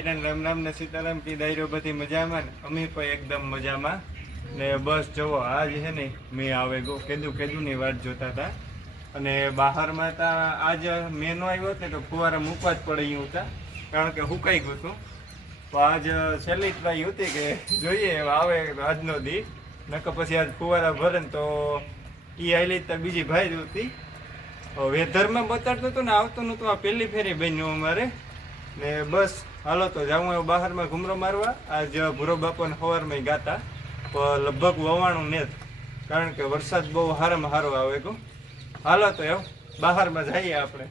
Iron Ram Ram ને સીતારામ કી દાયરો બધી મજામાં ને અમે પણ એકદમ મજામાં ને બસ જુઓ આજ હે ને મેં આવે ગો કેદું ની વાત જોતા હતા અને બહારમાં તા આજ મેં નો આવ્યો ને તો ફુવારા મૂકવા જ પડે એવું હતા કારણ કે હુકાઈ ગયું હતું તો આજ છેલ્લી ટ્રાય હતી કે જોઈએ આવે આજનો દી નકર પછી આજ ફુવારા ભરે ને તો એ આવેલી તો બીજી ભાઈ જ હતી વેધરમાં બતાડતું હતું ને આવતું નહોતું આ પહેલી ફેરી બન્યું અમારે ને બસ હાલો તો જાઉં એવું બહારમાં ઘૂમરો મારવા આજ ભૂરો બાપાને સવારમાં ગાતા તો લગભગ વવાણું ને કારણ કે વરસાદ બહુ સારામાં સારો આવે ગયો હાલો તો એવું બહારમાં જઈએ આપણે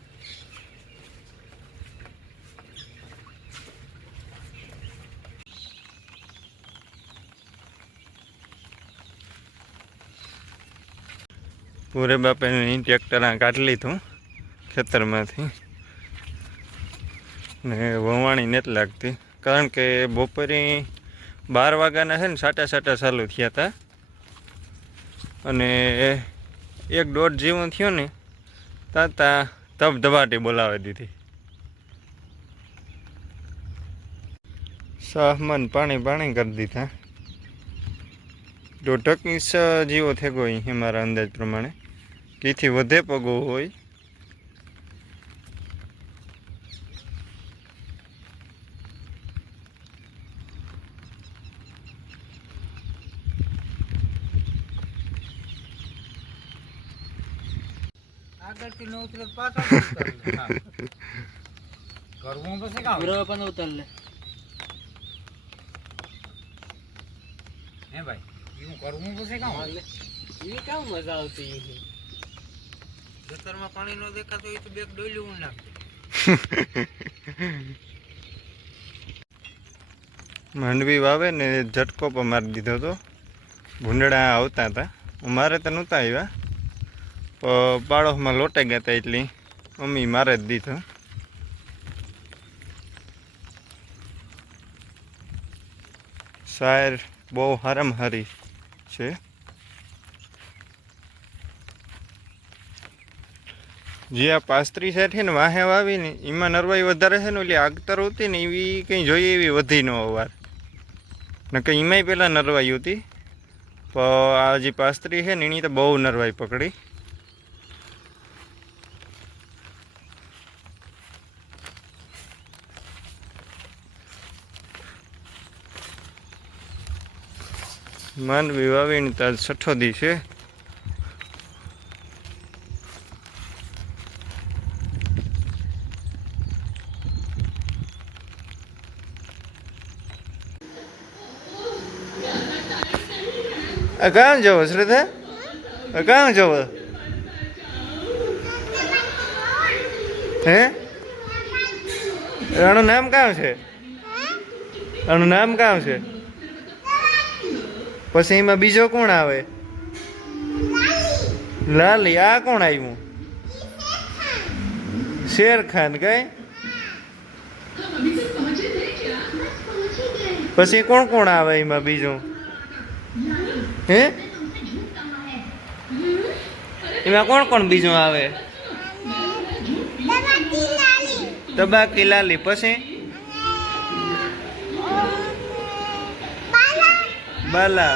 પૂરે બાપાને ટ્રેક્ટર કાઢી લીધું ખેતરમાંથી ને વવાણી નથી લાગતી કારણ કે બપોરે 12 વાગ્યાના છે ને સાટા ચાલુ થયા હતા અને 1-1.5 જેવું થયો ને તાતા ધબધબાટી બોલાવી દીધી સાહમાન પાણી કરી દીધા 1.5 ઇંચ જેવો થઈ ગયો મારા અંદાજ પ્રમાણે કેથી વધે પગો હોય આગળથી ન ઉતરે પાછળ કરવું પછી કામ બરાબર પણ ઉતર લે હે ભાઈ એવું કરવું પછી કામ લે એ કામ મજા આવતી ખેતરમાં પાણી ન દેખાતો હોય તો બેક ડોલ્યું નાખે માંડવી વાવે ને ઝટકો પર મારી દીધો હતો ભૂંડડા આવતા હતા મારે તો નહોતા આવ્યા પાડોશમાં લોટે ગયા હતા એટલે મમ્મી મારે જ દીધો શાયર બહુ હારામ હારી છે જે આ પાસ્ત્રી સાઈડ છે ને વાહે વાવી ને એમાં નરવાઈ વધારે છે ને એટલે આગતર હતી ને એવી કંઈ જોઈએ એવી વધી ન વાર ને કંઈ એમાંય પહેલાં નરવાઈ હતી પણ આ જે પાસ્ત્રી છે ને એની તો બહુ નરવાઈ પકડી માંડવી વાવીને તો 6ઠો દી છે કામ જવો શ્રદ્ધા કામ જવો હે આનું નામ કામ છે આનું નામ કામ છે પછી એમાં બીજો કોણ આવે લાલી આ કોણ આવ્યું શેરખાન કઈ પછી કોણ આવે એમાં બીજું હે એમાં કોણ બીજું આવે તબાકી લાલી પછી બાલા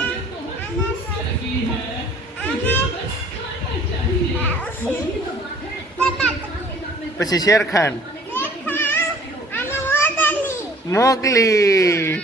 પછી શેરખાન મોગલી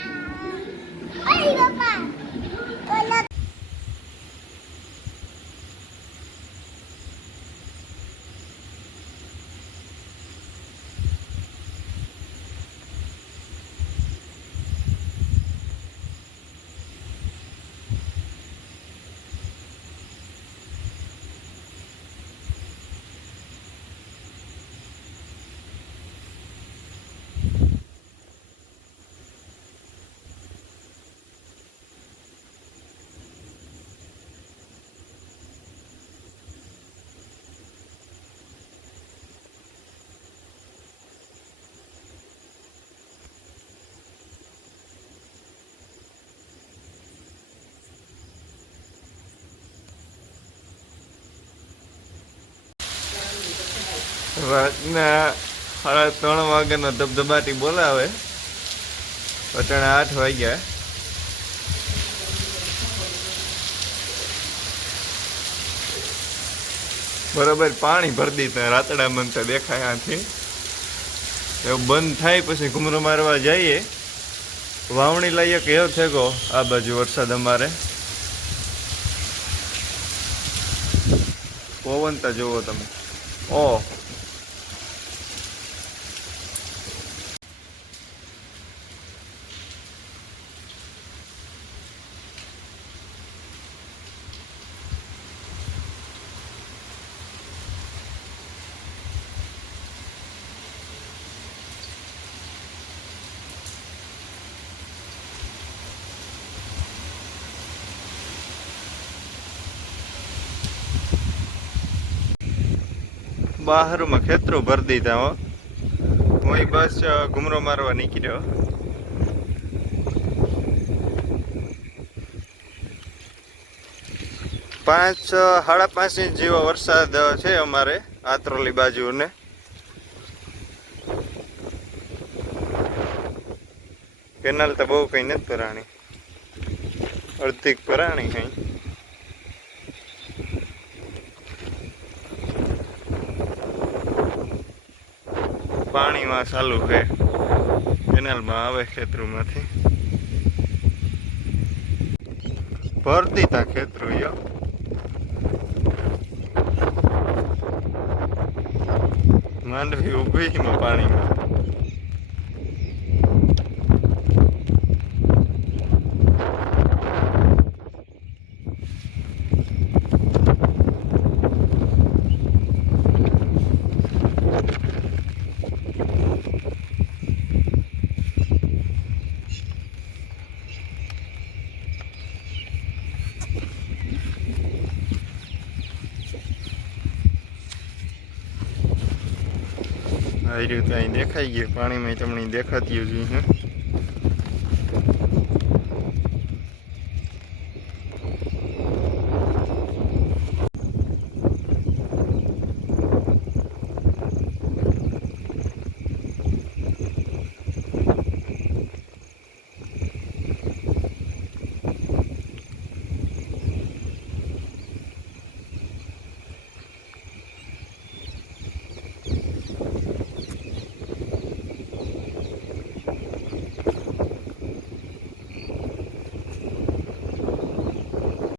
રાતના 3:30 વાગ્યાનો ધબધબાટી બોલાવે અટાણે 8 વાગ્યા. બરાબર પાણી ભરી દીધા રાતડા બનતા દેખાય આથી. એવું બંધ થાય પછી ઘૂમરો મારવા જઈએ. વાવણી લાયક એવો થેગો આ બાજુ વરસાદ અમારે. પવનતા જુઓ તમે. ઓ બહારમાં ખેતરો ભરી દીધા હો. હું બસ ઘૂમરો મારવા નીકળ્યો. સાડા 5 ઇંચ જેવો વરસાદ છે અમારે આત્રોલી બાજુ ને. કેનાલ તો બહુ કઈ નથી ભરાણી, અડધી ભરાણી કઈ. પાણીમાં ચાલુ છે, કેનાલમાં આવે ખેતરોમાંથી. ભરતી તા ખેતરો યો. માંડવી ઉભી પાણીમાં. આ રીતે અહીં દેખાઈ ગયું પાણીમાં તમને દેખાતી જ છે.